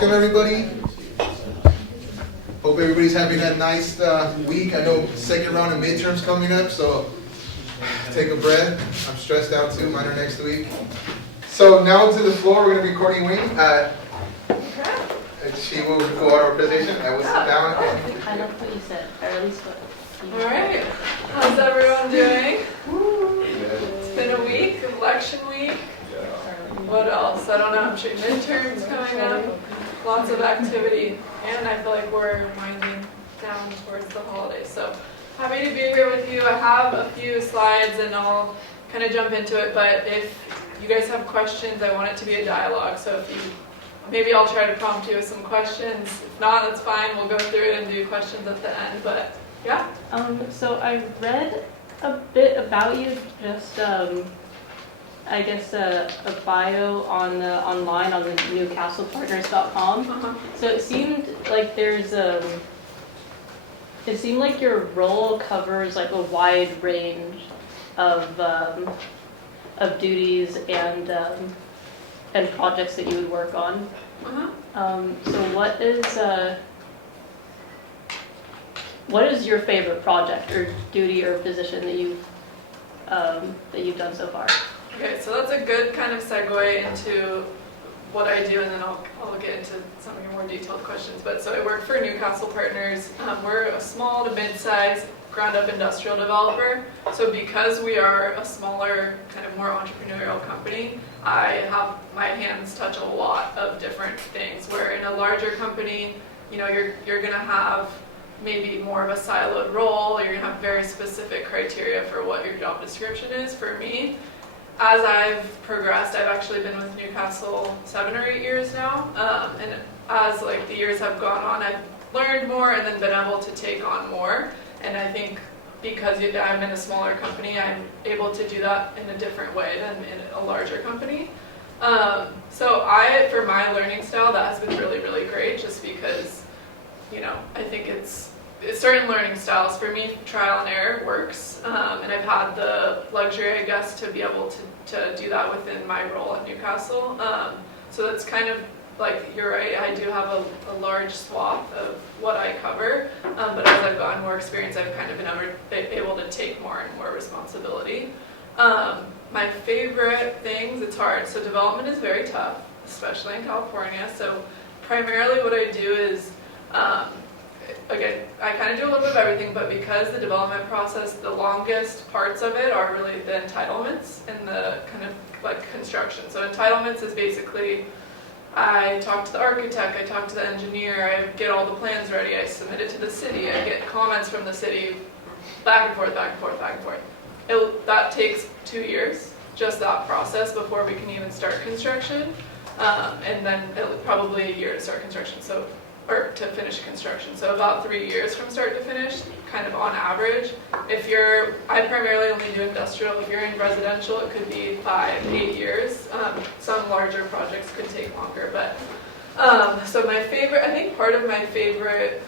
welcome everybody. Hope everybody's having a nice week. I know second round of midterms coming up, so take a breath. I'm stressed out too. Mine are next week. So now to the floor, we're going to be Courtney Wing. She will go on our presentation. I will sit down. I like what you said, or at least what you All right. How's everyone doing? It's been a week, election week. What else? I don't know. I'm sure midterms coming up. Lots of activity. And I feel like we're winding down towards the holidays. So happy to be here with you. I have a few slides and I'll kind of jump into it. But if you guys have questions, I want it to be a dialogue. So if you, maybe I'll try to prompt you with some questions. If not, that's fine. We'll go through it and do questions at the end. But yeah. So I read a bit about you, just I guess a bio on online on the NewcastlePartners.com. So it seemed like it seemed like your role covers like a wide range of duties and projects that you would work on. So what is your favorite project or duty or position that you've done so far? Okay, so that's a good kind of segue into what I do, and then I'll get into some of your more detailed questions. But so I work for Newcastle Partners. We're a small to mid-size ground-up industrial developer. So because we are a smaller, kind of more entrepreneurial company, I have my hands touch a lot of different things. Where in a larger company, you know, you're going to have maybe more of a siloed role, or you're going to have very specific criteria for what your job description is. For me, as I've progressed, I've actually been with Newcastle 7 or 8 years now, and as like the years have gone on, I've learned more and then been able to take on more. And I think because I'm in a smaller company, I'm able to do that in a different way than in a larger company. So for my learning style, that has been really, really great, just because, you know, I think it's certain learning styles. For me, trial and error works, and I've had the luxury, I guess, to be able to do that within my role at Newcastle. So that's kind of like, you're right, I do have a large swath of what I cover, but as I've gotten more experience, I've kind of been able to take more and more responsibility. My favorite things, it's hard. So development is very tough, especially in California. So primarily what I do is, again, I kind of do a little bit of everything, but because the development process, the longest parts of it are really the entitlements and the kind of like construction. So entitlements is basically, I talk to the architect, I talk to the engineer, I get all the plans ready, I submit it to the city, I get comments from the city, back and forth, back and forth, back and forth. That takes 2 years, just that process, before we can even start construction. And then probably a year to start construction. Or to finish construction. So about 3 years from start to finish, kind of on average. I primarily only do industrial. If you're in residential, it could be 5, 8 years. Some larger projects could take longer, but so I think part of my favorite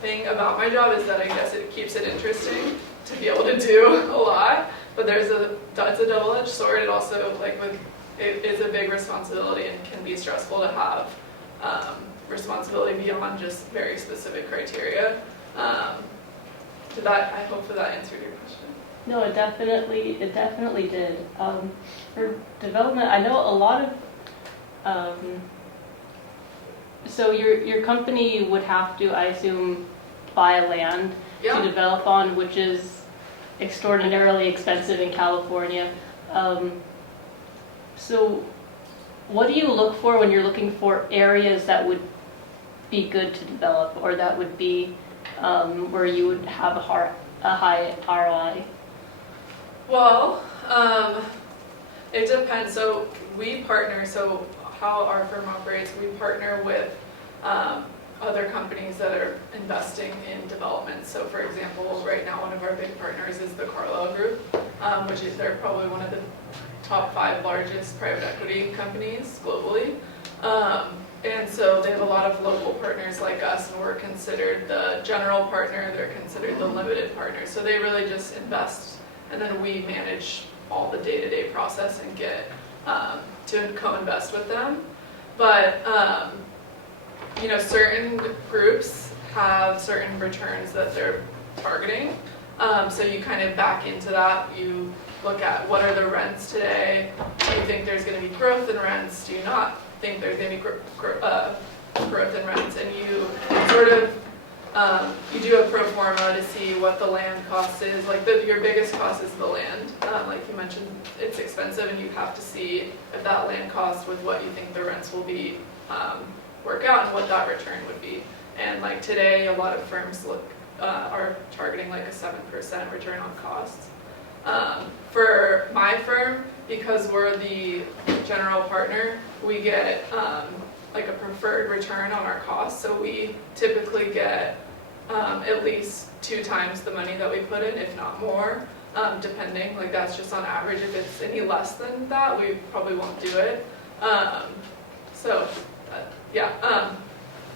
thing about my job is that I guess it keeps it interesting to be able to do a lot, but it's a double-edged sword. It also it is a big responsibility and can be stressful to have responsibility beyond just very specific criteria. I hope that answered your question. No, it definitely did. For development, I know a lot of. So your company would have to, I assume, buy land to develop on, which is extraordinarily expensive in California. So what do you look for when you're looking for areas that would be good to develop, or that would be where you would have a high ROI? Well, it depends. So we partner, so how our firm operates, we partner with other companies that are investing in development. So for example, right now one of our big partners is the Carlyle Group, which is, they're probably one of the top 5 largest private equity companies globally. And so they have a lot of local partners like us, and we're considered the general partner, they're considered the limited partner. So they really just invest, and then we manage all the day-to-day process and get to co-invest with them. but certain groups have certain returns that they're targeting. So you kind of back into that. You look at what are the rents today. Do you think there's going to be growth in rents? Do you not think there's going to be growth in rents? And you sort of you do a pro forma to see what the land cost is. Like your biggest cost is the land. Like you mentioned, it's expensive, and you have to see if that land cost with what you think the rents will be work out and what that return would be. And like today, a lot of firms are targeting like a 7% return on costs. For my firm, because we're the general partner, we get like a preferred return on our costs. So we typically get at least 2 times the money that we put in, if not more, depending. Like that's just on average. If it's any less than that, we probably won't do it.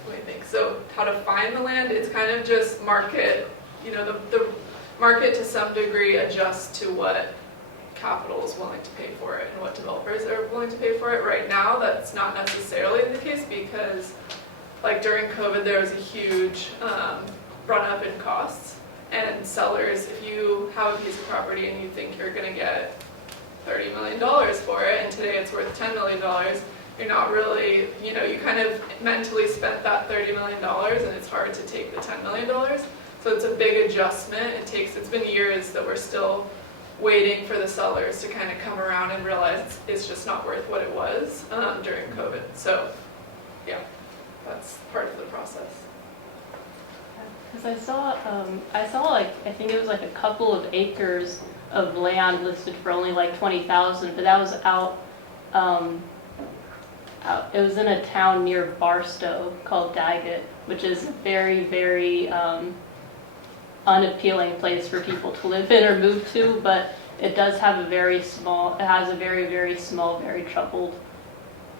Let me think. So how to find the land? It's kind of just market. The market to some degree adjusts to what capital is willing to pay for it and what developers are willing to pay for it. Right now, that's not necessarily the case because, like during COVID, there was a huge run up in costs. And sellers, if you have a piece of property and you think you're going to get $30 million for it, and today it's worth $10 million, you're not really, you kind of mentally spent that $30 million, and it's hard to take the $10 million. So it's a big adjustment. It's been years that we're still waiting for the sellers to kind of come around and realize it's just not worth what it was during COVID. So, yeah, that's part of the process. Because I saw like, I think it was like a couple of acres of land listed for only like $20,000, but that was out, it was in a town near Barstow called Daggett, which is a very, very unappealing place for people to live in or move to, but it does have it has a very, very small, very troubled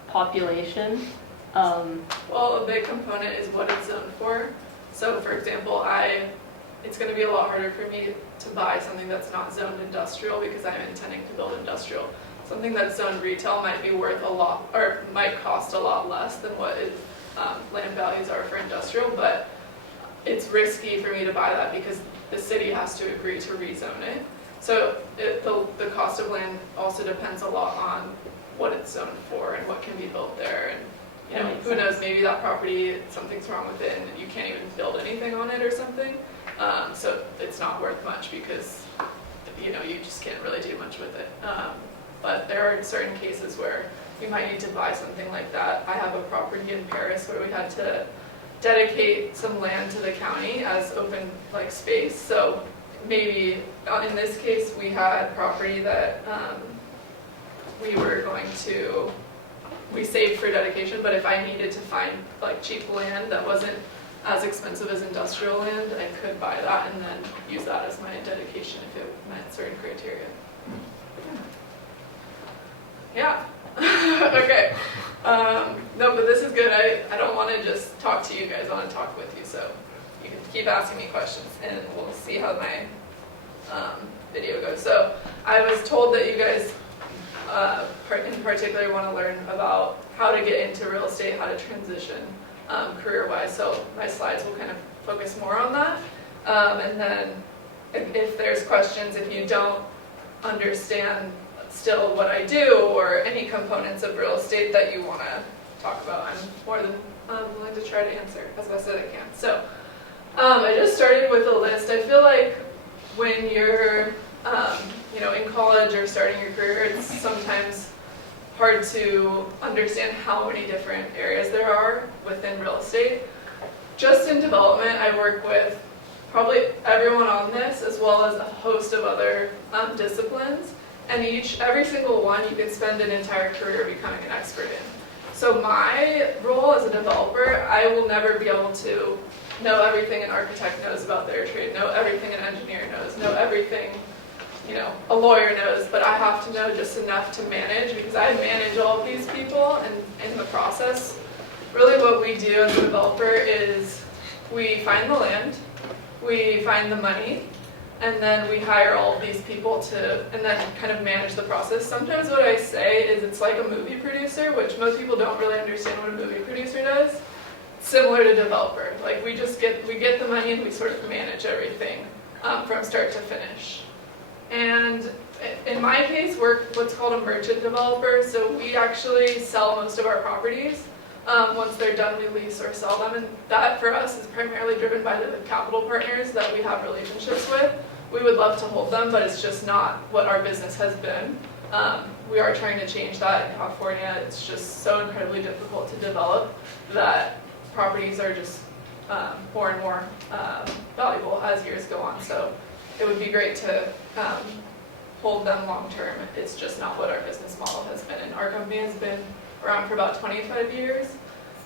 population. Well, a big component is what it's zoned for. So, for example, it's going to be a lot harder for me to buy something that's not zoned industrial because I'm intending to build industrial. Something that's zoned retail might be worth a lot, or might cost a lot less than what land values are for industrial, but it's risky for me to buy that because the city has to agree to rezone it. So the cost of land also depends a lot on what it's zoned for and what can be built there. And who knows, maybe that property, something's wrong with it and you can't even build anything on it or something. So it's not worth much because you just can't really do much with it. But there are certain cases where you might need to buy something like that. I have a property in Paris where we had to dedicate some land to the county as open space. So maybe in this case we had property that we saved for dedication, but if I needed to find cheap land that wasn't as expensive as industrial land, I could buy that and then use that as my dedication if it met certain criteria. Yeah. Okay. No, but this is good. I don't want to just talk to you guys. I want to talk with you. So you can keep asking me questions, and we'll see how my video goes. So I was told that you guys, in particular, want to learn about how to get into real estate, how to transition career-wise. So my slides will kind of focus more on that. And then if there's questions, if you don't understand still what I do or any components of real estate that you want to talk about, I'm more than willing to try to answer as best as I can. So I just started with a list. I feel like when you're in college or starting your career, it's sometimes hard to understand how many different areas there are within real estate. Just in development, I work with probably everyone on this as well as a host of other disciplines. And every single one you can spend an entire career becoming an expert in. So my role as a developer, I will never be able to know everything an architect knows about their trade, know everything an engineer knows, know everything a lawyer knows, but I have to know just enough to manage because I manage all of these people, and in the process, really what we do as a developer is we find the land, we find the money, and then we hire all of these people to, and then kind of manage the process. Sometimes what I say is it's like a movie producer, which most people don't really understand what a movie producer does. Similar to developer, like we get the money and we sort of manage everything from start to finish. And in my case, we're what's called a merchant developer, so we actually sell most of our properties. Once they're done, we lease or sell them, and that for us is primarily driven by the capital partners that we have relationships with. We would love to hold them, but it's just not what our business has been. We are trying to change that in California. It's just so incredibly difficult to develop that properties are just more and more valuable as years go on. So it would be great to hold them long term. It's just not what our business model has been. And our company has been around for about 25 years.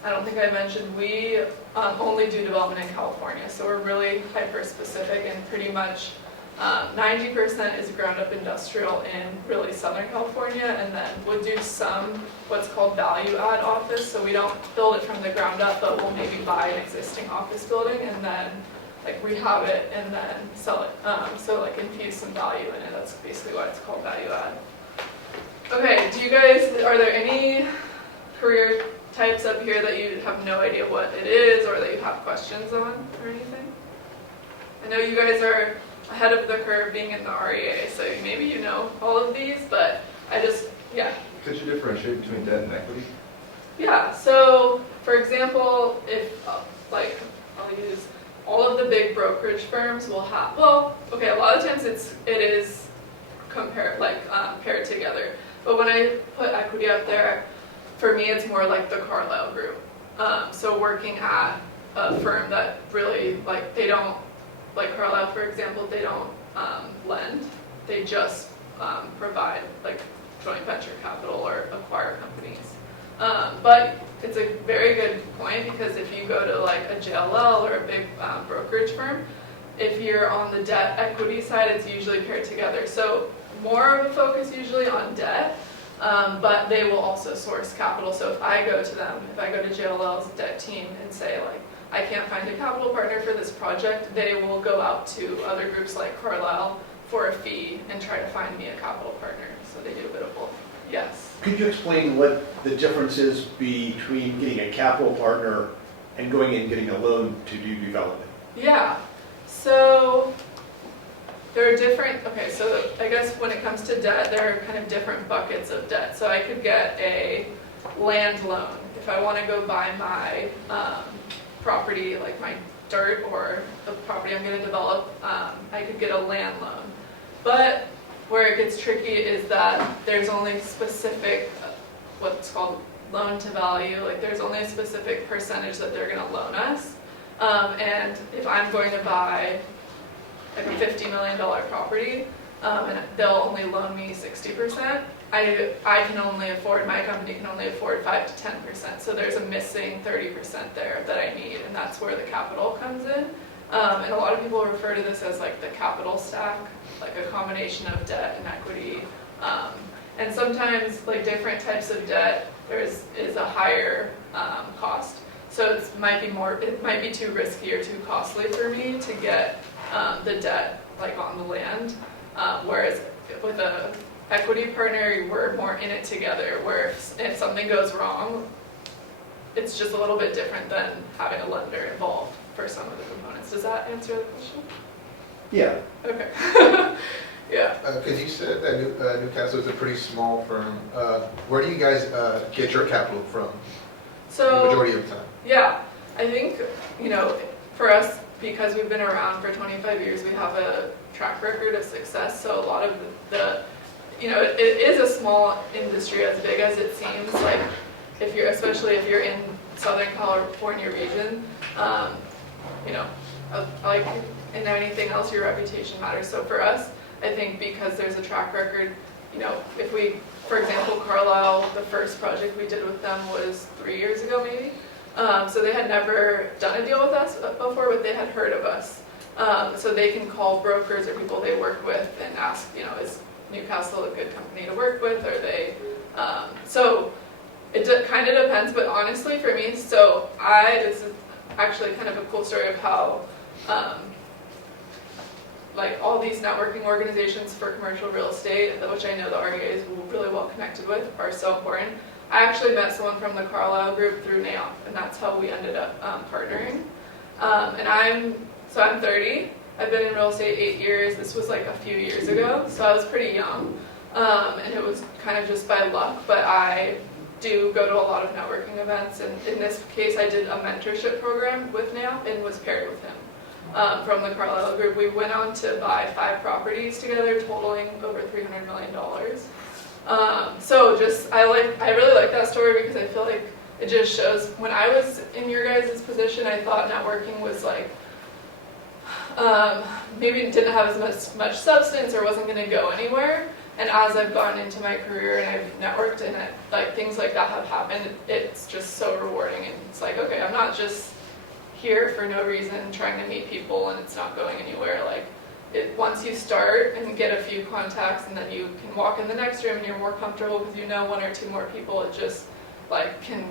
I don't think I mentioned we only do development in California. So we're really hyper specific, and pretty much 90% is ground up industrial in really Southern California, and then we'll do some what's called value add office. So we don't build it from the ground up, but we'll maybe buy an existing office building and then like rehab it and then sell it. So like infuse some value in it. That's basically why it's called value add. Okay, are there any career types up here that you have no idea what it is or that you have questions on or anything? I know you guys are ahead of the curve being in the REA, so maybe you know all of these, but yeah. Could you differentiate between debt and equity? Yeah, so for example, if I'll use all of the big brokerage firms will have, well, okay, a lot of times it is paired together, but when I put equity up there, for me it's more like the Carlyle Group. So working at a firm that really, they don't, like Carlyle, for example, they don't lend. They just provide joint venture capital or acquire companies. But it's a very good point, because if you go to a JLL or a big brokerage firm, if you're on the debt equity side, it's usually paired together. So more of a focus usually on debt, but they will also source capital. So if I go to JLL's debt team and say I can't find a capital partner for this project, they will go out to other groups like Carlyle for a fee and try to find me a capital partner. So they do a bit of both. Yes? Could you explain what the difference is between getting a capital partner and going in and getting a loan to do development? Yeah. So there are so I guess when it comes to debt, there are kind of different buckets of debt. So I could get a land loan if I want to go buy my property, like my dirt or the property I'm going to develop. I could get a land loan. But where it gets tricky is that there's only specific, what's called loan to value, there's only a specific percentage that they're going to loan us. And if I'm going to buy a $50 million property, and they'll only loan me 60%, my company can only afford 5 to 10%. So there's a missing 30% there that I need, and that's where the capital comes in. And a lot of people refer to this as the capital stack, a combination of debt and equity. And sometimes different types of debt, is a higher cost. So it might be too risky or too costly for me to get the debt on the land. Whereas with a equity partner, we're more in it together, where if something goes wrong, it's just a little bit different than having a lender involved for some of the components. Does that answer the question? Yeah. Okay. Yeah. Because you said that Newcastle is a pretty small firm. Where do you guys get your capital from? So, the majority of the time? Yeah, I think, for us, because we've been around for 25 years, we have a track record of success. So a lot of it is a small industry, as big as it seems. Especially if you're in Southern California region, like in anything else, your reputation matters. So for us, I think because there's a track record, if we, for example, Carlisle, the first project we did with them was 3 years ago maybe. So they had never done a deal with us before, but they had heard of us. So they can call brokers or people they work with and ask, is Newcastle a good company to work with? Are they? So it kind of depends, but honestly for me, this is actually kind of a cool story of how like all these networking organizations for commercial real estate, which I know the REA is really well connected with, are so important. I actually met someone from the Carlisle group through NAOP, and that's how we ended up partnering. And I'm 30. I've been in real estate 8 years. This was like a few years ago, so I was pretty young. And it was kind of just by luck, but I do go to a lot of networking events, and in this case I did a mentorship program with NAOP and was paired with him. From the Carlisle group, we went on to buy 5 properties together, totaling over $300 million. So just, I really like that story because I feel like it just shows, when I was in your guys' position, I thought networking was like, maybe it didn't have as much substance or wasn't going to go anywhere. And as I've gone into my career and I've networked and like things like that have happened, it's just so rewarding. And it's like, okay, I'm not just here for no reason trying to meet people and it's not going anywhere. Like, once you start and get a few contacts and then you can walk in the next room and you're more comfortable because you know 1 or 2 more people, it just like can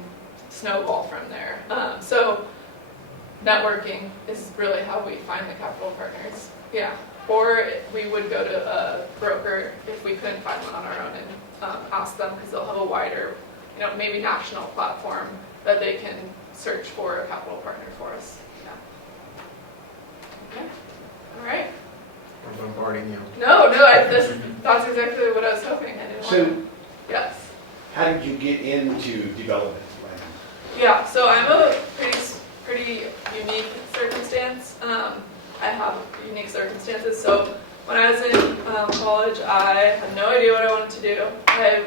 snowball from there. So networking is really how we find the capital partners. Yeah. Or we would go to a broker if we couldn't find one on our own and ask them, because they'll have a wider, maybe national platform that they can search for a capital partner for us. Yeah. Okay. All right. I'm bombarding you. No, that's exactly what I was hoping. I didn't So, want. Yes. how did you get into development? Yeah. So I'm a pretty unique circumstance. I have unique circumstances. So when I was in college, I had no idea what I wanted to do. I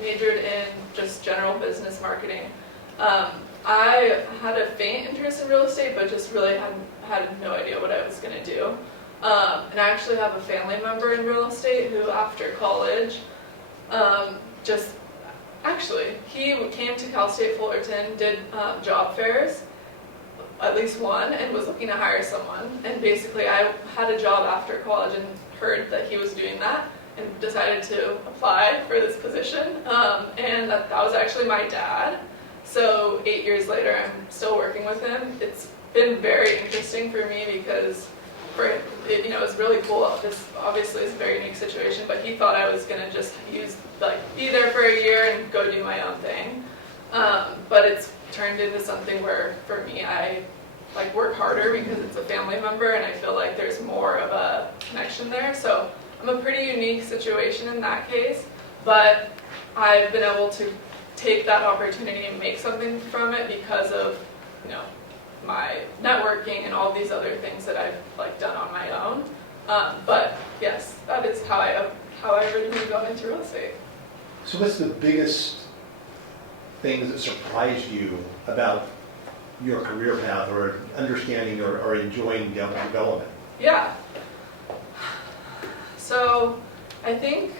majored in just general business marketing. I had a faint interest in real estate, but just really had no idea what I was going to do. And I actually have a family member in real estate who, after college, he came to Cal State Fullerton, did job fairs, at least one, and was looking to hire someone. And basically I had a job after college and heard that he was doing that and decided to apply for this position. And that was actually my dad. So 8 years later, I'm still working with him. It's been very interesting for me because it's really cool. This obviously is a very unique situation, but he thought I was going to just be there for a year and go do my own thing. But it's turned into something where, for me, I work harder because it's a family member and I feel like there's more of a connection there. So I'm a pretty unique situation in that case, but I've been able to take that opportunity and make something from it because of, my networking and all these other things that I've done on my own. But yes, that is how I originally got into real estate. So what's the biggest things that surprised you about your career path or understanding or enjoying development? Yeah. So I think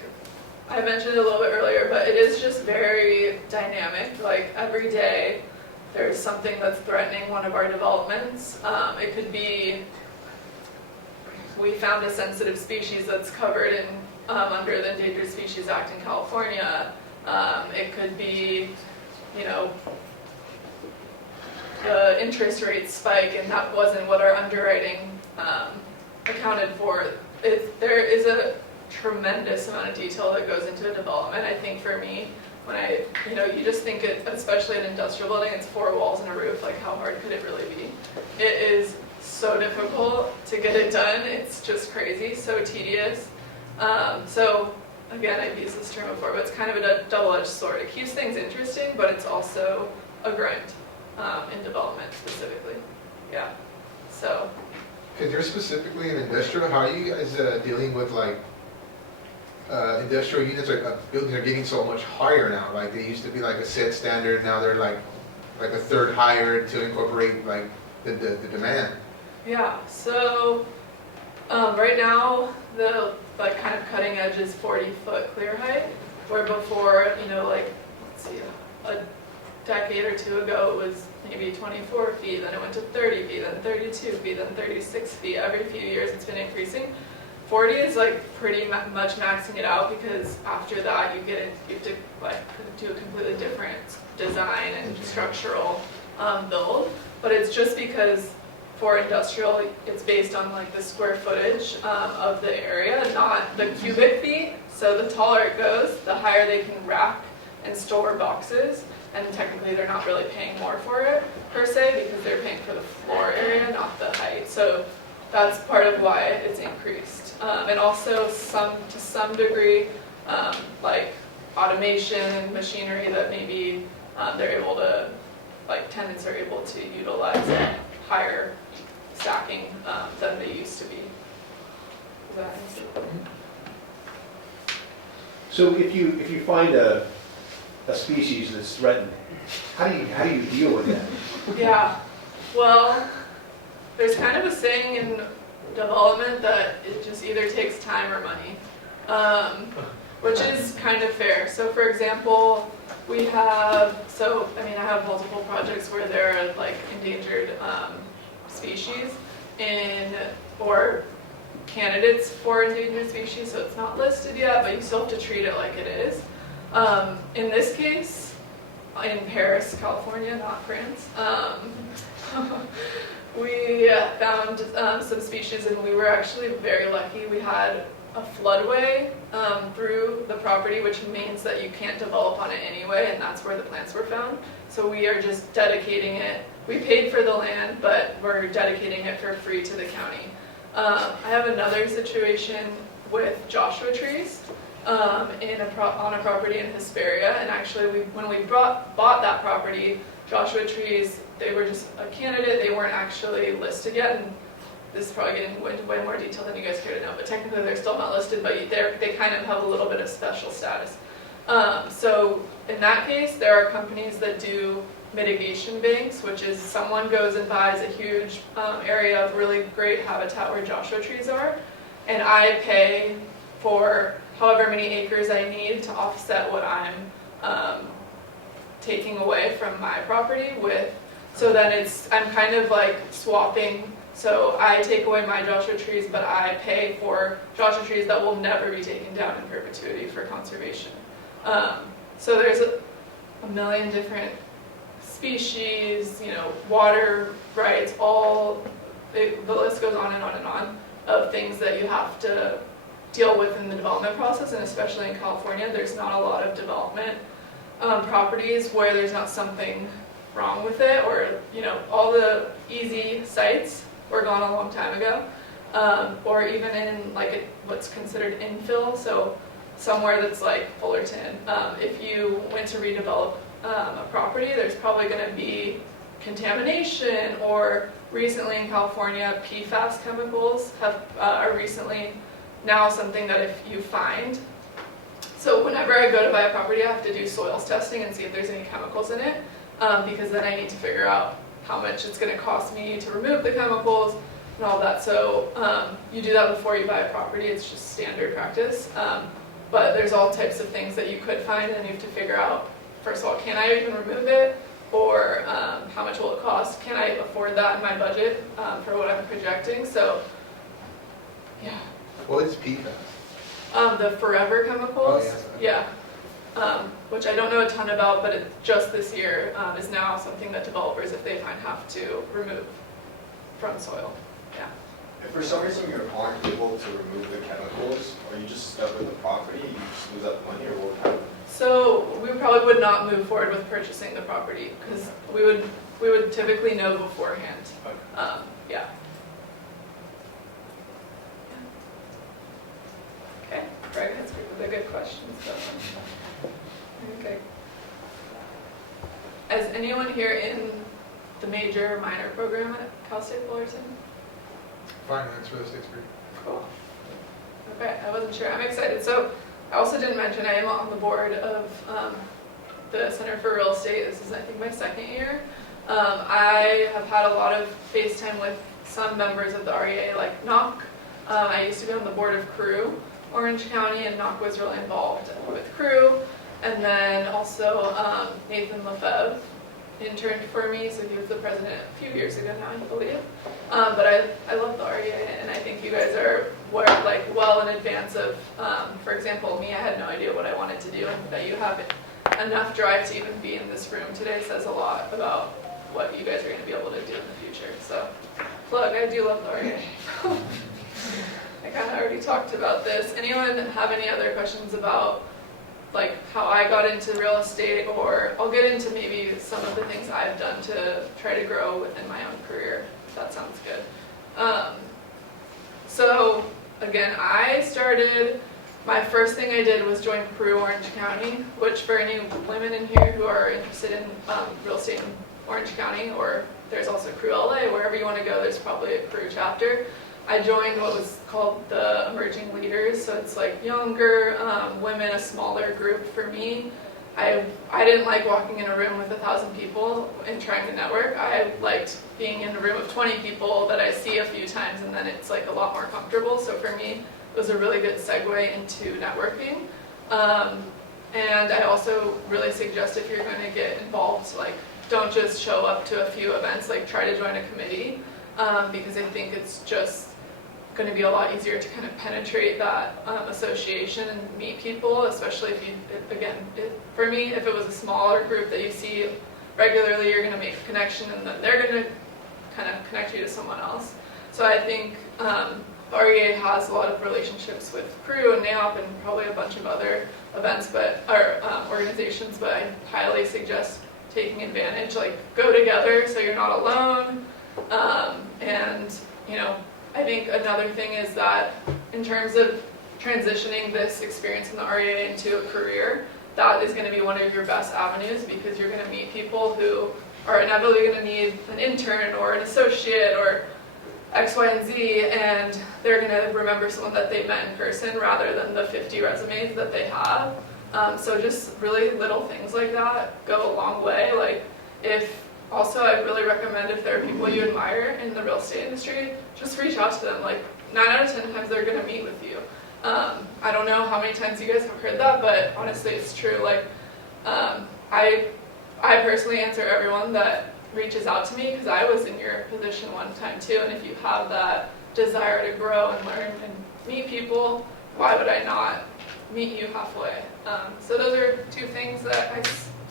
I mentioned it a little bit earlier, but it is just very dynamic. Like every day there's something that's threatening one of our developments. It could be we found a sensitive species that's covered in under the Endangered Species Act in California. It could be, the interest rates spike and that wasn't what our underwriting accounted for. There is a tremendous amount of detail that goes into a development. I think for me, when you just think especially an industrial building, it's 4 walls and a roof, how hard could it really be? It is so difficult to get it done. It's just crazy, so tedious. So again, I've used this term before, but it's kind of a double-edged sword. It keeps things interesting, but it's also a grind in development specifically. Yeah. So. Because you're specifically in industrial, how are you guys dealing with industrial units? Buildings are getting so much higher now. They used to be a set standard. Now they're like a third higher to incorporate the demand. Yeah. So right now the kind of cutting edge is 40-foot clear height, where before let's see, a decade or 2 ago it was maybe 24 feet, then it went to 30 feet, then 32 feet, then 36 feet. Every few years it's been increasing. 40 is pretty much maxing it out, because after that you have to do a completely different design and structural build. But it's just because for industrial, it's based on like the square footage of the area, not the cubic feet. So the taller it goes, the higher they can rack and store boxes, and technically they're not really paying more for it per se, because they're paying for the floor area, not the height. So that's part of why it's increased. And also to some degree, like automation and machinery that maybe they're able to, like tenants are able to utilize higher stacking than they used to be. Does that answer? So if you find a species that's threatened, how do you deal with that? Yeah, well, there's kind of a saying in development that it just either takes time or money, which is kind of fair. So for example, I have multiple projects where there are like endangered species or candidates for endangered species, so it's not listed yet, but you still have to treat it like it is. In this case, in Paris, California, not France, we found some species, and we were actually very lucky. We had a floodway through the property, which means that you can't develop on it anyway, and that's where the plants were found. So we are just dedicating it. We paid for the land, but we're dedicating it for free to the county. I have another situation with Joshua trees on a property in Hesperia, and actually when we bought that property, Joshua trees, they were just a candidate. They weren't actually listed yet, and this is probably getting into way more detail than you guys care to know, but technically they're still not listed, but they kind of have a little bit of special status. So in that case, there are companies that do mitigation banks, which is someone goes and buys a huge area of really great habitat where Joshua trees are, and I pay for however many acres I need to offset what I'm taking away from my property with. So then I'm kind of like swapping. So I take away my Joshua trees, but I pay for Joshua trees that will never be taken down in perpetuity for conservation. So there's a million different species, water rights, the list goes on and on and on of things that you have to deal with in the development process, and especially in California, there's not a lot of development properties where there's not something wrong with it, or all the easy sites were gone a long time ago, or even in what's considered infill, so somewhere that's like Fullerton. If you went to redevelop a property, there's probably going to be contamination, or recently in California, PFAS chemicals are recently now something that if you find. So whenever I go to buy a property, I have to do soils testing and see if there's any chemicals in it, because then I need to figure out how much it's going to cost me to remove the chemicals and all that. So you do that before you buy a property. It's just standard practice. But there's all types of things that you could find, and you have to figure out, first of all, can I even remove it? Or how much will it cost? Can I afford that in my budget for what I'm projecting? So, yeah. What is PFAS? The forever chemicals. Oh, yeah. Which I don't know a ton about, but just this year is now something that developers, if they find, have to remove from soil. Yeah. If for some reason you aren't able to remove the chemicals, are you just stuck with the property? You just lose out the money, or what would happen? So we probably would not move forward with purchasing the property, because we would typically know beforehand. Yeah. Okay, Greg has the good questions. So. Okay. Is anyone here in the major or minor program at Cal State Fullerton? Finance, real estate degree. Cool. Okay, I wasn't sure. I'm excited. So I also didn't mention I am on the board of the Center for Real Estate. This is, I think, my second year. I have had a lot of FaceTime with some members of the REA, like Knock. I used to be on the board of CREW, Orange County, and Knock was really involved with CREW. And then also Nathan Lefebvre interned for me, so he was the president a few years ago now, I believe. But I love the REA, and I think you guys are well in advance of, for example, me, I had no idea what I wanted to do, and that you have enough drive to even be in this room today says a lot about what you guys are going to be able to do in the future. So plug, I do love the REA. I kind of already talked about this. Anyone have any other questions about like how I got into real estate, or I'll get into maybe some of the things I've done to try to grow within my own career, if that sounds good. So again, my first thing I did was join Peru Orange County, which for any women in here who are interested in real estate in Orange County, or there's also Peru LA, wherever you want to go, there's probably a Peru chapter. I joined what was called the Emerging Leaders, so it's like younger women, a smaller group for me. I didn't like walking in a room with 1,000 people and trying to network. I liked being in a room of 20 people that I see a few times, and then it's like a lot more comfortable. So for me, it was a really good segue into networking. And I also really suggest if you're going to get involved, like don't just show up to a few events, like try to join a committee, because I think it's just going to be a lot easier to kind of penetrate that association and meet people, especially if you, for me, if it was a smaller group that you see regularly, you're going to make a connection and then they're going to kind of connect you to someone else. So I think REA has a lot of relationships with Crew and NAOP and probably a bunch of other events, or organizations, but I highly suggest taking advantage, like go together so you're not alone. And I think another thing is that in terms of transitioning this experience in the REA into a career, that is going to be one of your best avenues, because you're going to meet people who are inevitably going to need an intern or an associate or X, Y, and Z, and they're going to remember someone that they met in person rather than the 50 resumes that they have. So just really little things like that go a long way. Like also, I really recommend if there are people you admire in the real estate industry, just reach out to them. Like 9 out of 10 times they're going to meet with you. I don't know how many times you guys have heard that, but honestly, it's true. Like I personally answer everyone that reaches out to me, because I was in your position one time too. And if you have that desire to grow and learn and meet people, why would I not meet you halfway? So those are 2 things that I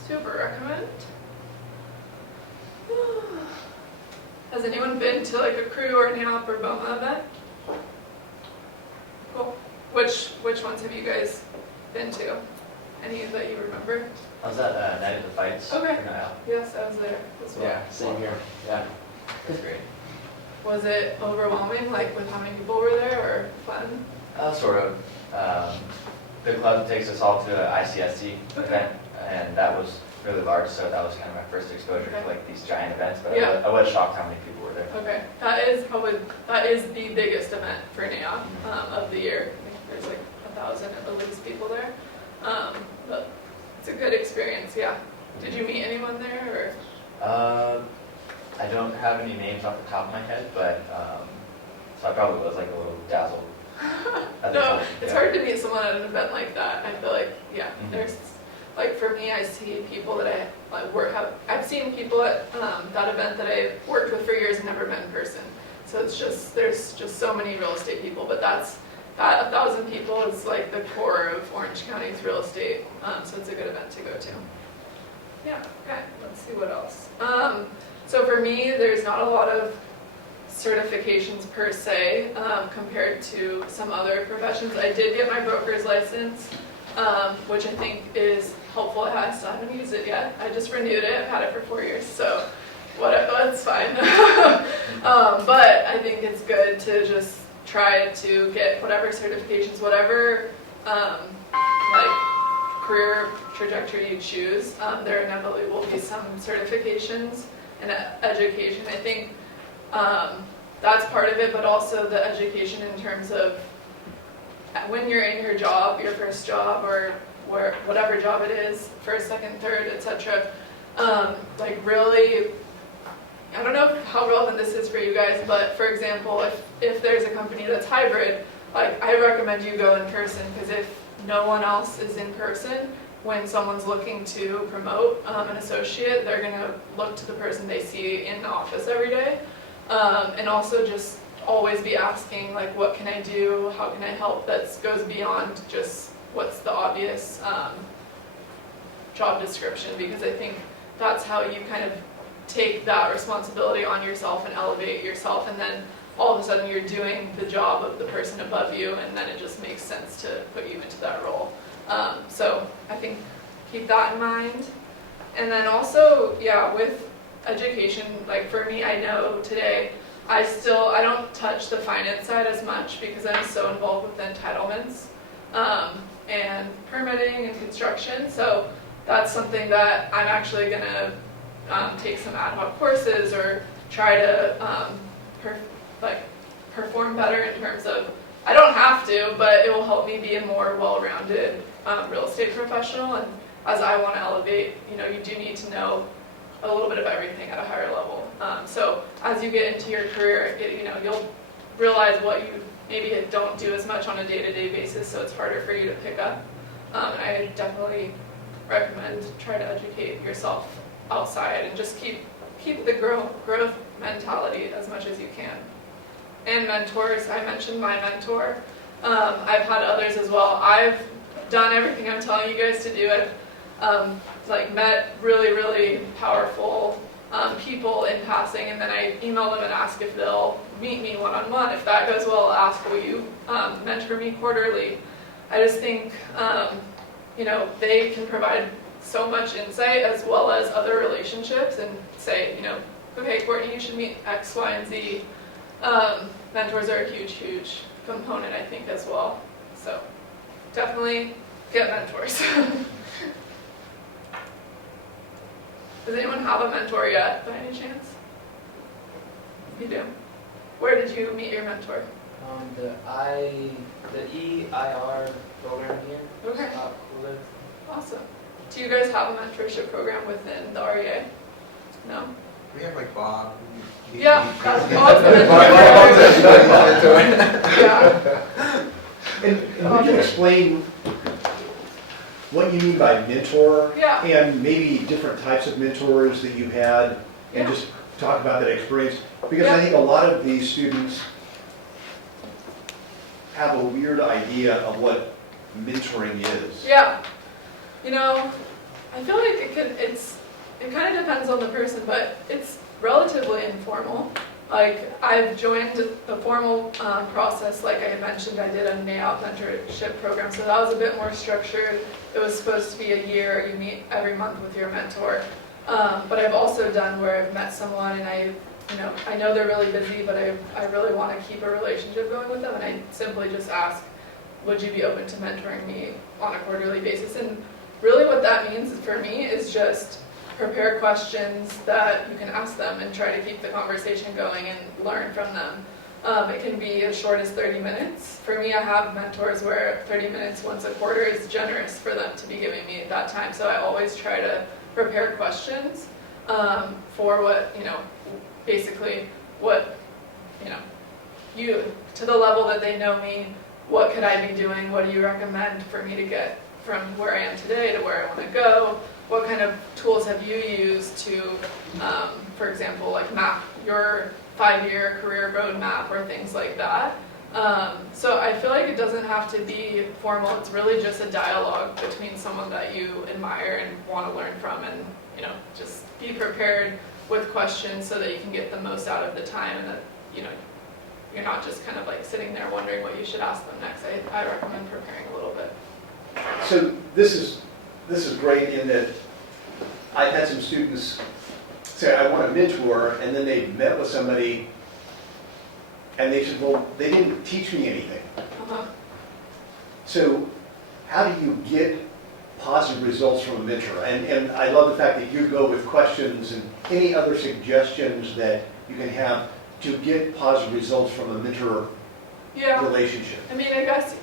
super recommend. Has anyone been to like a Crew or NAOP or BOMA event? Cool. Which ones have you guys been to? Any that you remember? I was at Night of the Fights. Okay. in NIL. Yes, I was there as well. Yeah, same here. Yeah, it was great. Was it overwhelming, like with how many people were there, or fun? Sort of. The club takes us all to an ICSC event, and that was really large, so that was kind of my first exposure to like these giant events, but Yeah. I was shocked how many people were there. Okay, that is the biggest event for NAOP of the year. I think there's like 1,000 at least people there, but it's a good experience. Yeah. Did you meet anyone there, or? I don't have any names off the top of my head, but so I probably was like a little dazzled. At the No, time. it's Yeah. hard to meet someone at an event like that. I feel like, yeah, there's, like for me, I see people that I've seen people at that event that I worked with for years and never met in person. So it's just, there's just so many real estate people, but that 1,000 people is like the core of Orange County's real estate. So it's a good event to go to. Yeah, okay, let's see what else. So for me, there's not a lot of certifications per se compared to some other professions. I did get my broker's license, which I think is helpful. I still haven't used it yet. I just renewed it. I've had it for 4 years, so it's fine. But I think it's good to just try to get whatever certifications, whatever like career trajectory you choose. There inevitably will be some certifications and education. I think that's part of it, but also the education in terms of when you're in your job, your first job, or whatever job it is, first, second, third, etc. Like really, I don't know how relevant this is for you guys, but for example, if there's a company that's hybrid, like I recommend you go in person, because if no one else is in person, when someone's looking to promote an associate, they're going to look to the person they see in the office every day. And also just always be asking, like, what can I do? How can I help? That goes beyond just what's the obvious job description, because I think that's how you kind of take that responsibility on yourself and elevate yourself, and then all of a sudden you're doing the job of the person above you, and then it just makes sense to put you into that role. So I think keep that in mind. And then also, yeah, with education, like for me, I know today, I don't touch the finance side as much because I'm so involved with the entitlements and permitting and construction. So that's something that I'm actually gonna take some ad hoc courses or try to perform better in terms of, I don't have to, but it will help me be a more well-rounded real estate professional. And as I want to elevate, you do need to know a little bit of everything at a higher level. So as you get into your career, you'll realize what you maybe don't do as much on a day-to-day basis, so it's harder for you to pick up. And I definitely recommend try to educate yourself outside and just keep the growth mentality as much as you can. And mentors, I mentioned my mentor. I've had others as well. I've done everything I'm telling you guys to do. I've met really, really powerful people in passing, and then I email them and ask if they'll meet me one-on-one. If that goes well, I'll ask, will you mentor me quarterly? I just think, they can provide so much insight as well as other relationships and say, okay, Courtney, you should meet X, Y, and Z. Mentors are a huge, huge component, I think, as well. So definitely get mentors. Does anyone have a mentor yet, by any chance? You do? Where did you meet your mentor? The EIR program here. Okay. Cool. Awesome. Do you guys have a mentorship program within the REA? No? We have like Bob. Yeah, that's Bob's the mentor. Yeah. And would you explain what you mean by mentor? Yeah. And maybe different types of mentors that you had, and Yeah. just talk about that experience? Because I think a lot of these students have a weird idea of what mentoring is. Yeah. I feel like it kind of depends on the person, but it's relatively informal. Like, I've joined the formal process, like I had mentioned, I did a NAOP mentorship program, so that was a bit more structured. It was supposed to be a year, you meet every month with your mentor. But I've also done where I've met someone and I know they're really busy, but I really want to keep a relationship going with them, and I simply just ask, would you be open to mentoring me on a quarterly basis? And really what that means for me is just prepare questions that you can ask them and try to keep the conversation going and learn from them. It can be as short as 30 minutes. For me, I have mentors where 30 minutes once a quarter is generous for them to be giving me at that time. So I always try to prepare questions for what, basically what, to the level that they know me, what could I be doing? What do you recommend for me to get from where I am today to where I want to go? What kind of tools have you used to, for example, like map your 5-year career roadmap or things like that? So I feel like it doesn't have to be formal. It's really just a dialogue between someone that you admire and want to learn from, and just be prepared with questions so that you can get the most out of the time, and that you're not just kind of like sitting there wondering what you should ask them next. I recommend preparing a little bit. So this is great in that I've had some students say, I want a mentor, and then they met with somebody and they said, well, they didn't teach me anything. So how do you get positive results from a mentor? And I love the fact that you go with questions and any other suggestions that you can have to get positive results from a mentor relationship. I mean, I guess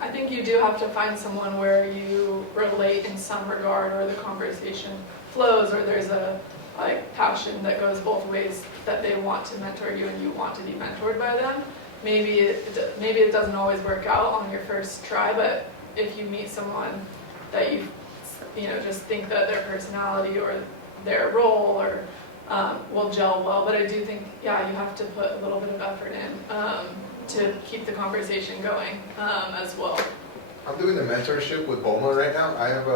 I think you do have to find someone where you relate in some regard, or the conversation flows, or there's a passion that goes both ways, that they want to mentor you and you want to be mentored by them. Maybe it doesn't always work out on your first try, but if you meet someone that you just think that their personality or their role or will gel well, but I do think you have to put a little bit of effort in to keep the conversation going as well. I'm doing the mentorship with BOMA right now. I have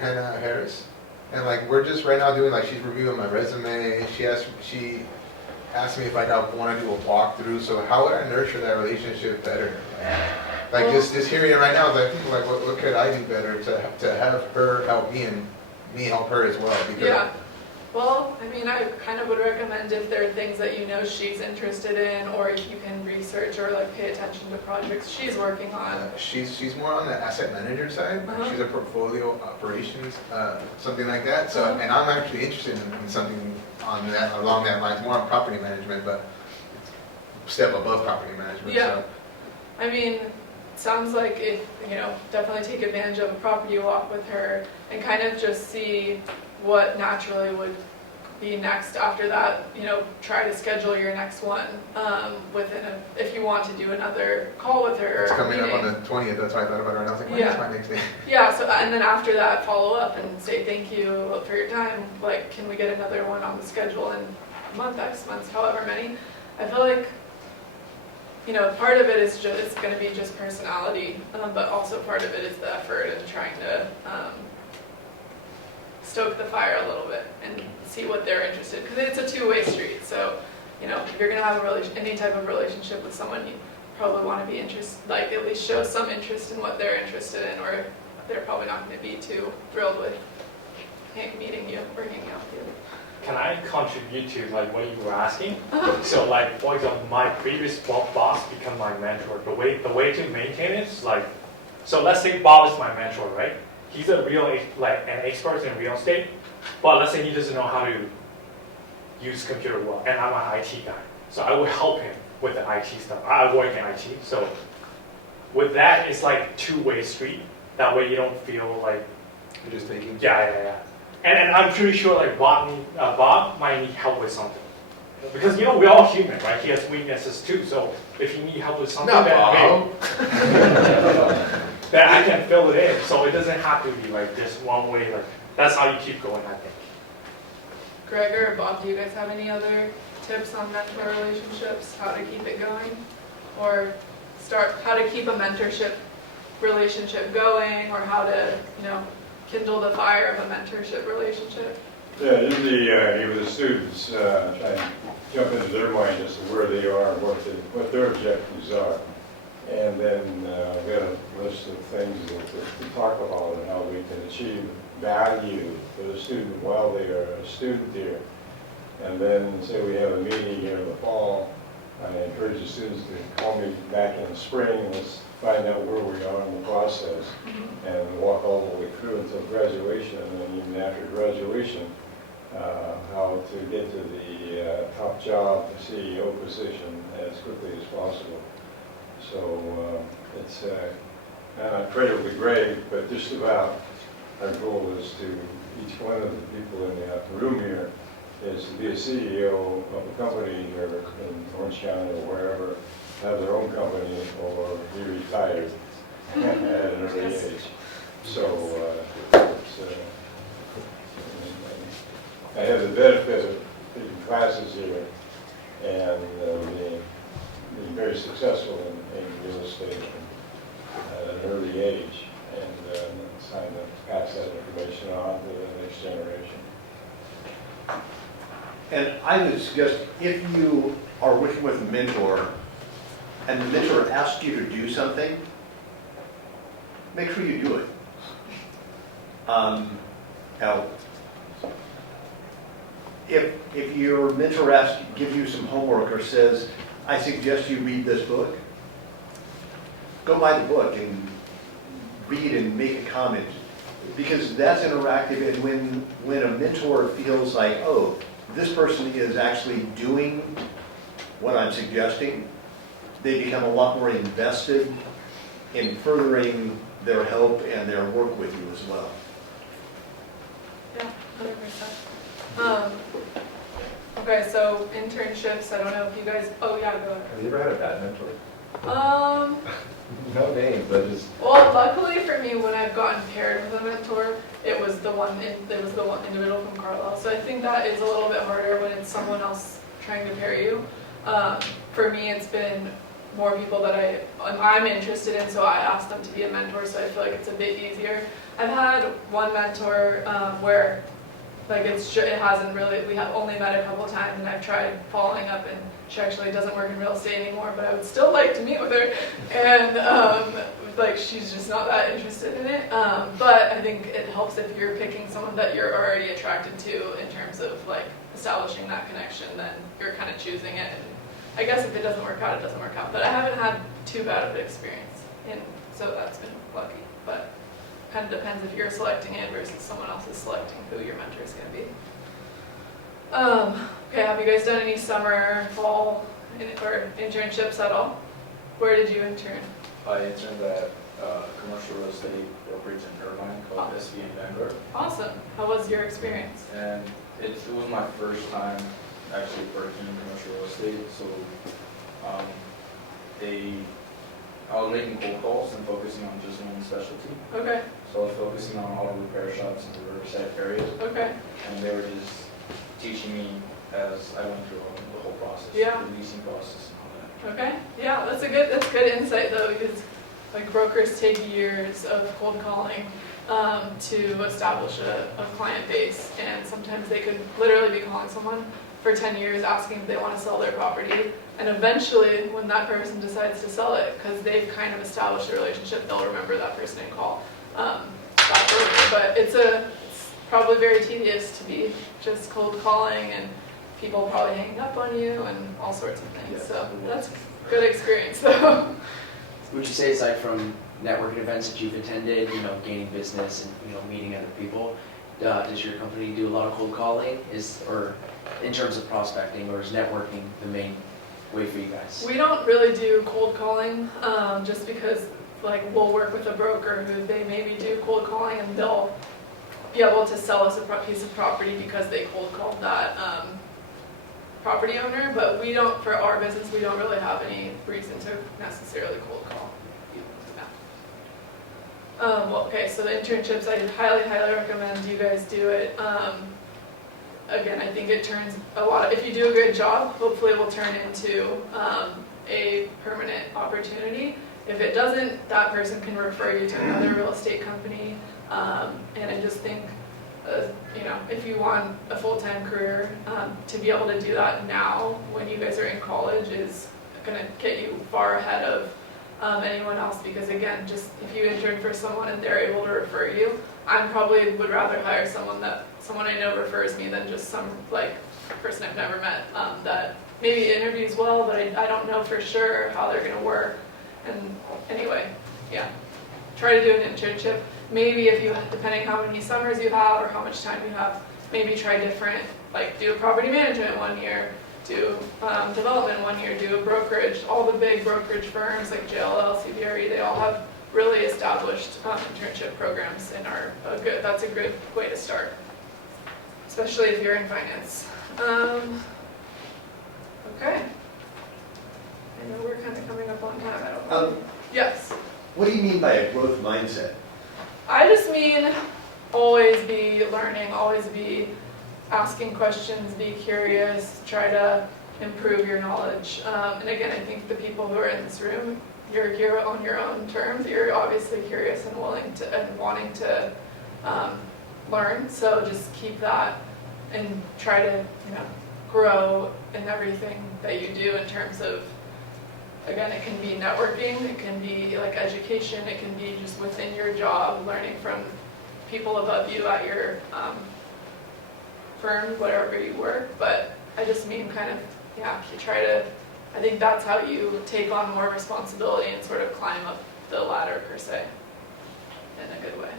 Hannah Harris. And like, we're just right now doing, like, she's reviewing my resume, she asked me if I want to do a walkthrough, so how would I nurture that relationship better? Like, just hearing it right now, I think, like, what could I do better to have her help me and me help her as well? Because Yeah. Well, I mean, I kind of would recommend if there are things that you know she's interested in, or you can research or like pay attention to projects she's working on. she's more on the asset manager side. Uh-huh. She's a portfolio operations, something like that. So, and I'm actually interested in something on that, along that line, more on property management, but step above property management. Yeah. So. I mean, sounds like if, definitely take advantage of a property walk with her and kind of just see what naturally would be next after that. Try to schedule your next one if you want to do another call with her. It's or coming up meeting. on the 20th, that's why I thought about it right now. I was like, Yeah. when's my next day? Yeah, so and then after that, follow up and say thank you for your time. Like, can we get another one on the schedule in a month, X months, however many? I feel like, part of it is just, it's going to be just personality, but also part of it is the effort and trying to stoke the fire a little bit and see what they're interested in. Because it's a two-way street, so, if you're going to have any type of relationship with someone, you probably want to be at least show some interest in what they're interested in, or they're probably not going to be too thrilled with meeting you or hanging out with you. Can I contribute to like what you were asking? Uh-huh. So like, for example, my previous boss become my mentor. The way to maintain it is like, so let's say Bob is my mentor, right? He's an expert in real estate, but let's say he doesn't know how to use computer well, and I'm an IT guy. So I will help him with the IT stuff. I work in IT, so with that, it's like two-way street. That way you don't feel like, You're just taking. yeah. And I'm pretty sure like Bob might need help with something. Because we're all human, right? He has weaknesses too. So if you need help with something, Not then Bob. then I can fill it in. So it doesn't have to be like just one way. Like that's how you keep going, I think. Greg or Bob, do you guys have any other tips on mentor relationships? How to keep it going? Or how to keep a mentorship relationship going, or how to, kindle the fire of a mentorship relationship? Yeah, usually with the students, try and jump into their mind as to where they are, what their objectives are. And then we have a list of things to talk about and how we can achieve value for the student while they are a student here. And then say we have a meeting here in the fall, I encourage the students to call me back in the spring. Let's find out where we are in the process and walk all the way through until graduation, and then even after graduation, how to get to the top job, the CEO position as quickly as possible. So it's, and I pray it will be great, but just about our goal is to, each one of the people in the room here is to be a CEO of a company here in Orange County or wherever, have their own company or be retired at an early age. So I have the benefit of taking classes here and being very successful in real estate at an early age, and it's time to pass that information on to the next generation. And I would suggest if you are working with a mentor and the mentor asks you to do something, make sure you do it. Now, if your mentor gives you some homework or says, I suggest you read this book, go buy the book and read and make a comment, because that's interactive. And when a mentor feels like, oh, this person is actually doing what I'm suggesting, they become a lot more invested in furthering their help and their work with you as well. Yeah, 100%. Okay, so internships, I don't know if you guys, oh yeah, go ahead. Have you ever had a bad mentor? No names, but just. Well, luckily for me, when I've gotten paired with a mentor, it was the one individual from Carlisle. So I think that is a little bit harder when it's someone else trying to pair you. For me, it's been more people that I'm interested in, so I ask them to be a mentor, so I feel like it's a bit easier. I've had one mentor where Like it hasn't really, we have only met a couple times and I've tried following up and she actually doesn't work in real estate anymore, but I would still like to meet with her. And like she's just not that interested in it. But I think it helps if you're picking someone that you're already attracted to in terms of like establishing that connection, then you're kind of choosing it. And I guess if it doesn't work out, it doesn't work out. But I haven't had too bad of an experience, and so that's been lucky. But kind of depends if you're selecting it versus someone else is selecting who your mentor is going to be. Okay, have you guys done any summer, fall, or internships at all? Where did you intern? I interned at commercial real estate brokerage in Irvine called SB in Vanguard. Awesome. How was your experience? And it was my first time actually working in commercial real estate. So I was making cold calls and focusing on just one specialty. Okay, So I was focusing on auto repair shops in the Riverside area. okay. And they were just teaching me as I went through the whole process, Yeah. the leasing process and all that. Okay, yeah, that's good insight though, because like brokers take years of cold calling to establish a client base, and sometimes they could literally be calling someone for 10 years asking if they want to sell their property, and eventually when that person decides to sell it, because they've kind of established a relationship, they'll remember that person and call that broker. But it's probably very tedious to be just cold calling and people probably hanging up on you and all sorts of things. Yes, So it was. that's good experience though. Would you say, aside from networking events that you've attended, gaining business and, meeting other people, does your company do a lot of cold calling? Or in terms of prospecting, or is networking the main way for you guys? We don't really do cold calling, just because like we'll work with a broker who they maybe do cold calling and they'll be able to sell us a piece of property because they cold called that property owner, but we don't, for our business, we don't really have any reason to necessarily cold call. Well, okay, so the internships, I highly, highly recommend you guys do it. Again, I think it turns if you do a good job, hopefully it will turn into a permanent opportunity. If it doesn't, that person can refer you to another real estate company. And I just think, if you want a full-time career, to be able to do that now when you guys are in college is going to get you far ahead of anyone else, because again, just if you intern for someone and they're able to refer you, I probably would rather hire someone I know refers me than just some person I've never met that maybe interviews well, but I don't know for sure how they're going to work. And anyway, yeah, try to do an internship. Maybe depending how many summers you have or how much time you have, maybe try different, do property management 1 year, do development 1 year, do a brokerage. All the big brokerage firms like JLL, CBRE, they all have really established internship programs and that's a good way to start, especially if you're in finance. Okay. I know we're kind of coming up on time. I don't know. Yes. What do you mean by a growth mindset? I just mean always be learning, always be asking questions, be curious, try to improve your knowledge. And again, I think the people who are in this room, you're here on your own terms. You're obviously curious and willing to and wanting to learn. So just keep that and try to grow in everything that you do in terms of, again, it can be networking, it can be education, it can be just within your job, learning from people above you at your firm, wherever you work. But I just mean I think that's how you take on more responsibility and sort of climb up the ladder per se, in a good way.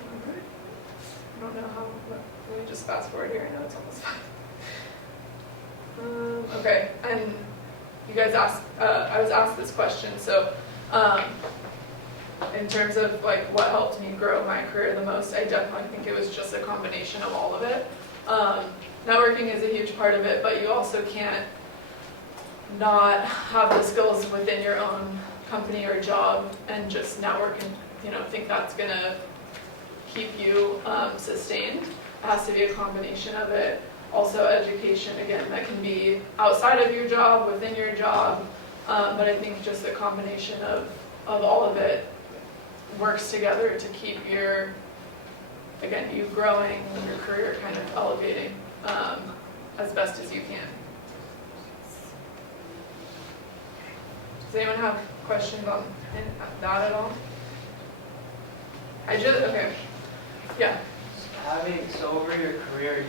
All right. I don't know let me just fast forward here, I know it's almost 5. Okay, and you guys asked, I was asked this question, so in terms of what helped me grow my career the most, I definitely think it was just a combination of all of it. Networking is a huge part of it, but you also can't not have the skills within your own company or job and just network and think that's going to keep you sustained. It has to be a combination of it. Also education, again, that can be outside of your job, within your job, but I think just a combination of all of it works together to keep your, again, you growing and your career kind of elevating as best as you can. Does anyone have questions on that at all? Okay, yeah. So over your career,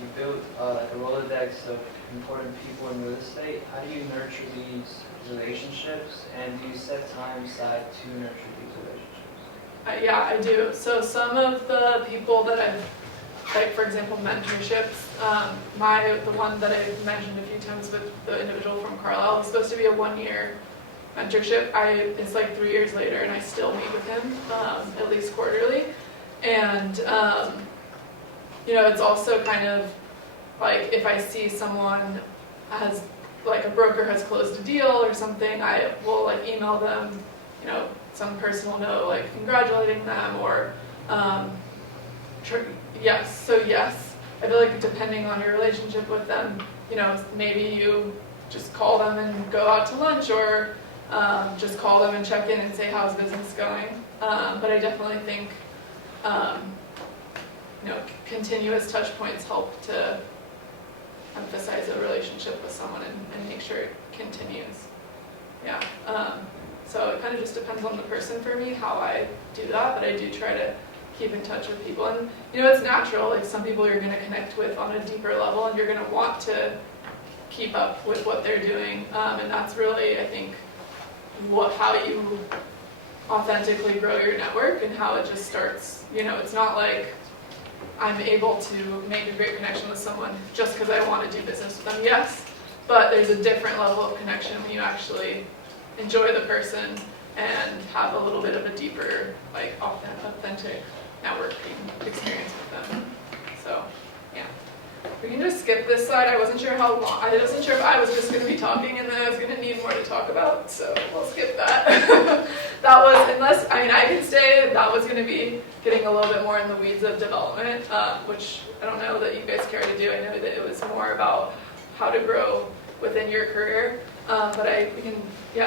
you built like a Rolodex of important people in real estate. How do you nurture these relationships, and do you set time aside to nurture these relationships? Yeah, I do. So some of the people that I've, like for example, mentorships, the one that I've mentioned a few times with the individual from Carlisle was supposed to be a 1-year mentorship. It's like 3 years later and I still meet with him, at least quarterly. And, it's also kind of like if I see someone has, like a broker has closed a deal or something, I will like email them, some personal note, like congratulating them or, yes, I feel like depending on your relationship with them, maybe you just call them and go out to lunch or just call them and check in and say how's business going. But I definitely think, continuous touch points help to emphasize a relationship with someone and make sure it continues. Yeah. So it kind of just depends on the person for me how I do that, but I do try to keep in touch with people. And it's natural, like some people you're going to connect with on a deeper level and you're going to want to keep up with what they're doing. And that's really, I think, how you authentically grow your network and how it just starts. It's not like I'm able to make a great connection with someone just because I want to do business with them. Yes, but there's a different level of connection when you actually enjoy the person and have a little bit of a deeper, like authentic networking experience with them. So, yeah. We can just skip this slide. I wasn't sure how long. I wasn't sure if I was just going to be talking and then I was going to need more to talk about. So we'll skip that. I can say that was going to be getting a little bit more in the weeds of development, which I don't know that you guys care to do. I know that it was more about how to grow within your career. But we can,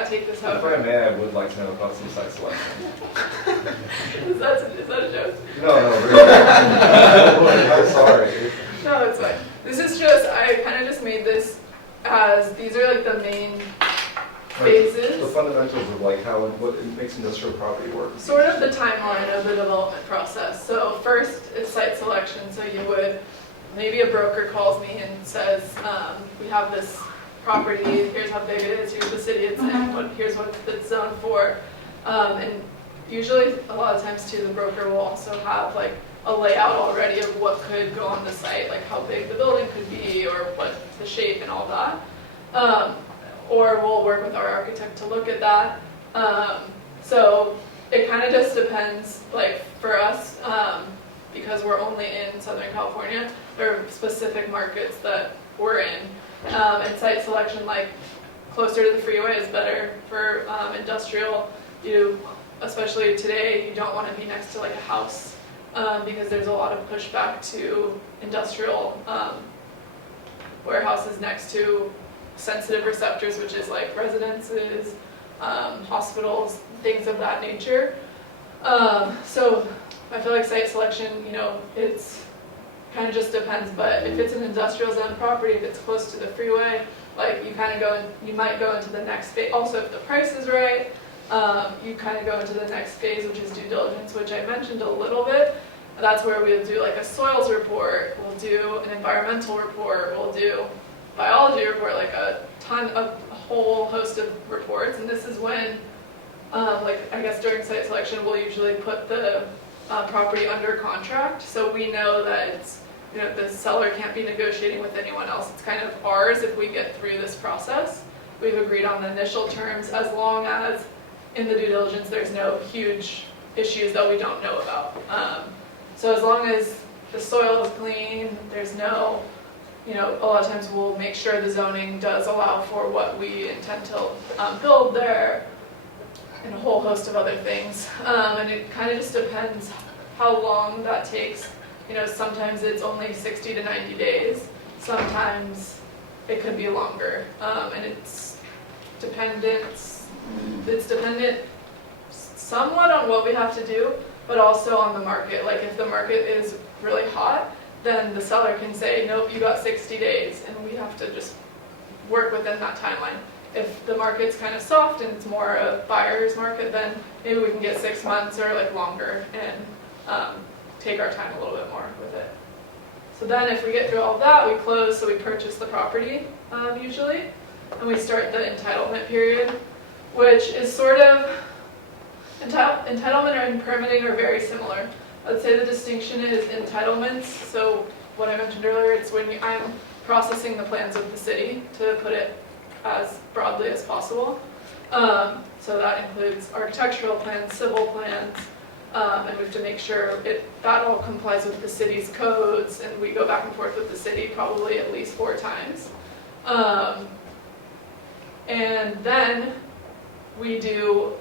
take this out. If I may, I would like to know about some site selection. Is that a joke? No, really. I'm sorry. No, it's fine. This is just, I kind of just made this as, these are like the main phases. The fundamentals of like what makes industrial property work. Sort of the timeline of the development process. So first it's site selection. So maybe a broker calls me and says, we have this property, here's how big it is, here's the city it's in, here's what it's zoned for. And usually, a lot of times too, the broker will also have like a layout already of what could go on the site, like how big the building could be or what the shape and all that. Or we'll work with our architect to look at that. So it kind of just depends, like for us, because we're only in Southern California, there are specific markets that we're in. And site selection, like closer to the freeway is better for industrial. Especially today, you don't want to be next to like a house because there's a lot of pushback to industrial warehouses next to sensitive receptors, which is like residences, hospitals, things of that nature. So I feel like site selection, it's kind of just depends, but if it's an industrial zone property, if it's close to the freeway, like you might go into the next phase. Also, if the price is right, you kind of go into the next phase, which is due diligence, which I mentioned a little bit. That's where we'll do like a soils report, we'll do an environmental report, we'll do biology report, like a whole host of reports. And this is when, I guess during site selection, we'll usually put the property under contract, so we know that it's, the seller can't be negotiating with anyone else. It's kind of ours if we get through this process. We've agreed on the initial terms as long as in the due diligence there's no huge issues that we don't know about. So as long as the soil is clean, there's no, a lot of times we'll make sure the zoning does allow for what we intend to build there, and a whole host of other things. And it kind of just depends how long that takes. Sometimes it's only 60 to 90 days. Sometimes it could be longer. And it's dependent somewhat on what we have to do, but also on the market. Like if the market is really hot, then the seller can say, nope, you got 60 days, and we have to just work within that timeline. If the market's kind of soft and it's more a buyer's market, then maybe we can get 6 months or like longer and take our time a little bit more with it. So then if we get through all of that, we close, so we purchase the property usually, and we start the entitlement period, which is sort of, entitlement and permitting are very similar. I'd say the distinction is entitlements, so what I mentioned earlier, it's when I'm processing the plans of the city, to put it as broadly as possible. So that includes architectural plans, civil plans, and we have to make sure that all complies with the city's codes, and we go back and forth with the city probably at least 4 times. And then we do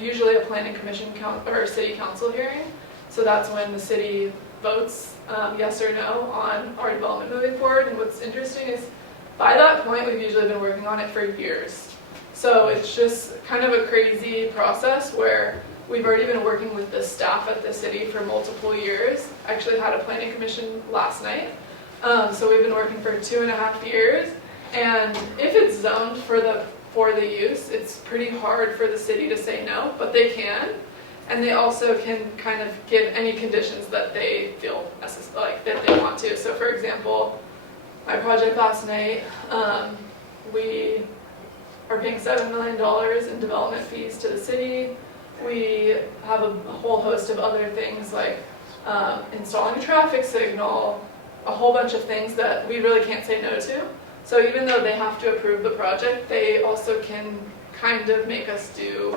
usually a planning commission or city council hearing. So that's when the city votes yes or no on our development moving forward. And what's interesting is by that point, we've usually been working on it for years. So it's just kind of a crazy process where we've already been working with the staff at the city for multiple years. I actually had a planning commission last night. So we've been working for 2.5 years. And if it's zoned for the use, it's pretty hard for the city to say no, but they can. And they also can kind of give any conditions that they feel like that they want to. So for example, my project last night, we are paying $7 million in development fees to the city. We have a whole host of other things like installing a traffic signal, a whole bunch of things that we really can't say no to. So even though they have to approve the project, they also can kind of make us do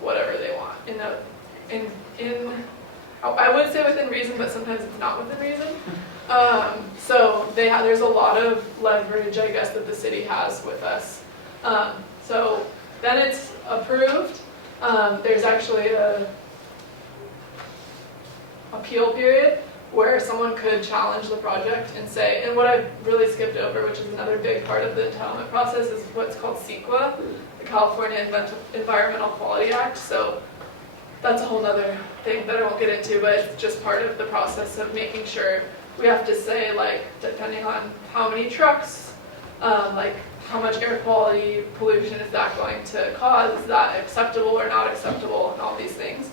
whatever they want. I would say within reason, but sometimes it's not within reason. So there's a lot of leverage, I guess, that the city has with us. So then it's approved. There's actually a appeal period where someone could challenge the project and say, and what I've really skipped over, which is another big part of the entitlement process, is what's called CEQA, the California Environmental Quality Act. So that's a whole other thing that I won't get into, but it's just part of the process of making sure we have to say, like, depending on how many trucks, like how much air quality pollution is that going to cause, is that acceptable or not acceptable, and all these things.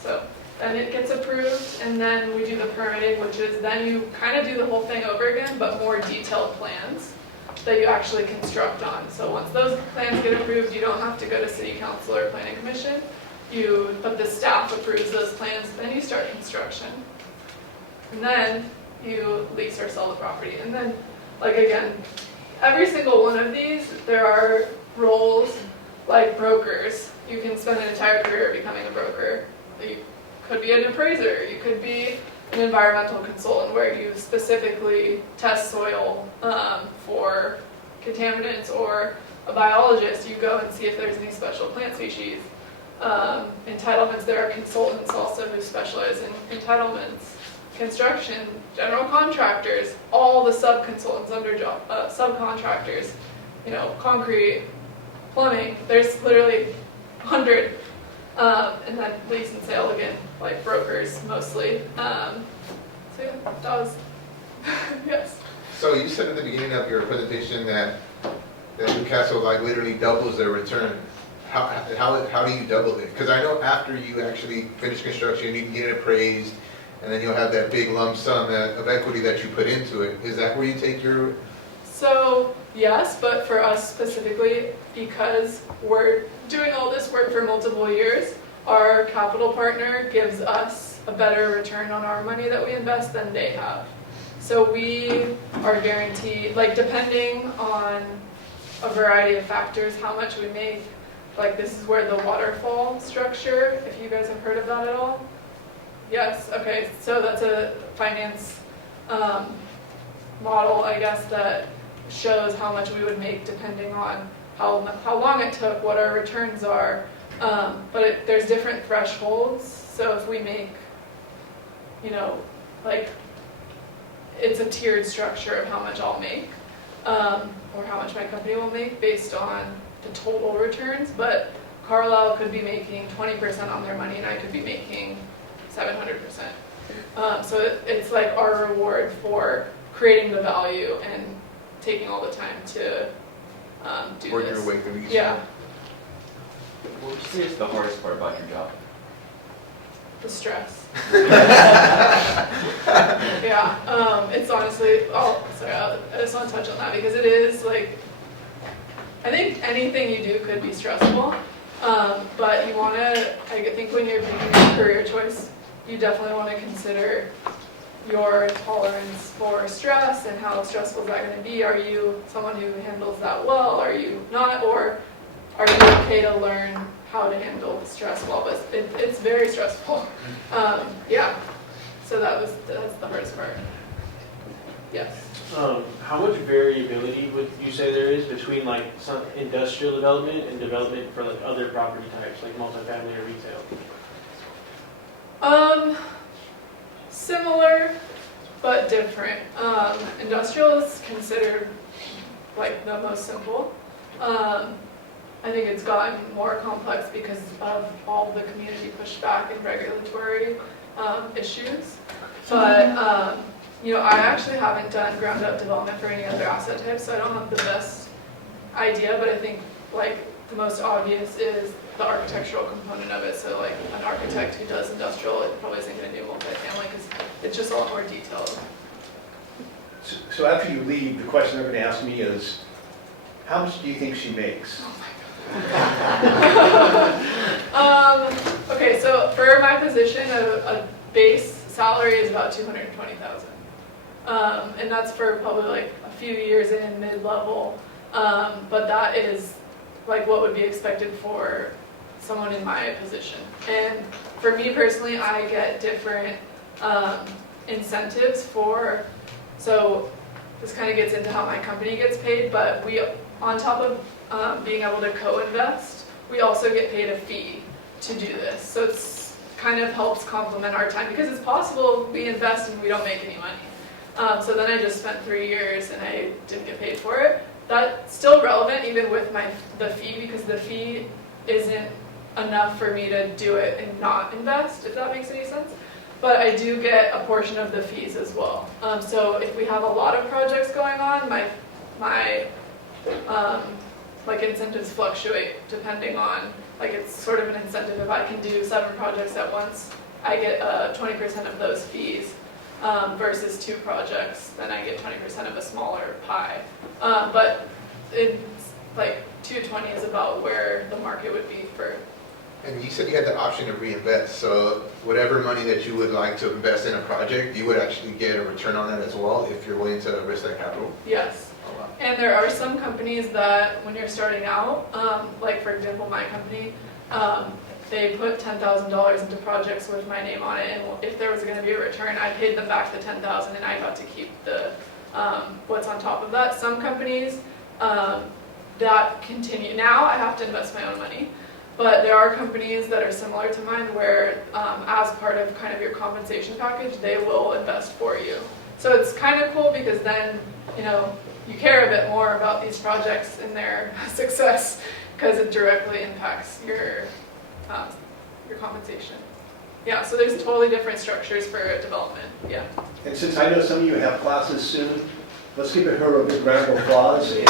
So then it gets approved, and then we do the permitting, which is then you kind of do the whole thing over again, but more detailed plans that you actually construct on. So once those plans get approved, you don't have to go to city council or planning commission. But the staff approves those plans, then you start construction. And then you lease or sell the property. And then, like again, every single one of these, there are roles like brokers. You can spend an entire career becoming a broker. You could be an appraiser. You could be an environmental consultant where you specifically test soil for contaminants, or a biologist. You go and see if there's any special plant species. Entitlements, there are consultants also who specialize in entitlements. Construction, general contractors, all the sub-consultants under subcontractors, concrete, plumbing, there's literally 100. And then lease and sale again, like brokers mostly. So yeah, that was, yes. So you said at the beginning of your presentation that Newcastle like literally doubles their return. How do you double it? Because I know after you actually finish construction, you can get it appraised, and then you'll have that big lump sum of equity that you put into it. Is that where you take your? So yes, but for us specifically, because we're doing all this work for multiple years, our capital partner gives us a better return on our money that we invest than they have. So we are guaranteed, like depending on a variety of factors, how much we make. Like this is where the waterfall structure, if you guys have heard of that at all. Yes, okay, so that's a finance model, I guess, that shows how much we would make depending on how long it took, what our returns are. But there's different thresholds. So if we make, like it's a tiered structure of how much I'll make, or how much my company will make based on the total returns. But Carlisle could be making 20% on their money and I could be making 700%. So it's like our reward for creating the value and taking all the time to do Work this. your way through each. Yeah, What would you say is the hardest part about your job? the stress. Yeah, it's honestly, I just want to touch on that because it is like, I think anything you do could be stressful, but you want to, I think when you're making a career choice, you definitely want to consider your tolerance for stress and how stressful is that going to be. Are you someone who handles that well? Are you not? Or are you okay to learn how to handle the stress well? But it's very stressful. Yeah, so that's the hardest part. Yes. How much variability would you say there is between like some industrial development and development for like other property types, like multifamily or retail? Similar, but different. Industrial is considered like the most simple. I think it's gotten more complex because of all the community pushback and regulatory issues. But I actually haven't done ground up development for any other asset types, so I don't have the best idea, but I think like the most obvious is the architectural component of it. So like an architect who does industrial, it probably isn't going to do multifamily because it's just a lot more detailed. So after you leave, the question they're going to ask me is, how much do you think she makes? Okay, so for my position, a base salary is about $220,000, and that's for probably like a few years in mid-level. But that is like what would be expected for someone in my position. And for me personally, I get different incentives for. So this kind of gets into how my company gets paid, but we, on top of being able to co-invest, we also get paid a fee to do this. So it's kind of helps complement our time because it's possible we invest and we don't make any money. So then I just spent 3 years and I didn't get paid for it. That's still relevant even with the fee because the fee isn't enough for me to do it and not invest, if that makes any sense. But I do get a portion of the fees as well. So if we have a lot of projects going on, my like incentives fluctuate depending on, like it's sort of an incentive. If I can do 7 projects at once, I get 20% of those fees versus 2 projects, then I get 20% of a smaller pie. But it's like 220 is about where the market would be for. And you said you had the option to reinvest, so whatever money that you would like to invest in a project, you would actually get a return on that as well if you're willing to risk that capital? Yes. Oh, wow. And there are some companies that when you're starting out, like for example my company, they put $10,000 into projects with my name on it, and if there was going to be a return, I paid them back the $10,000 and I got to keep the what's on top of that. Some companies that continue, now I have to invest my own money. But there are companies that are similar to mine where as part of kind of your compensation package, they will invest for you. So it's kind of cool because then, you care a bit more about these projects and their success because it directly impacts your compensation. Yeah, so there's totally different structures for development, yeah. And since I know some of you have classes soon, let's give her a big round of applause. And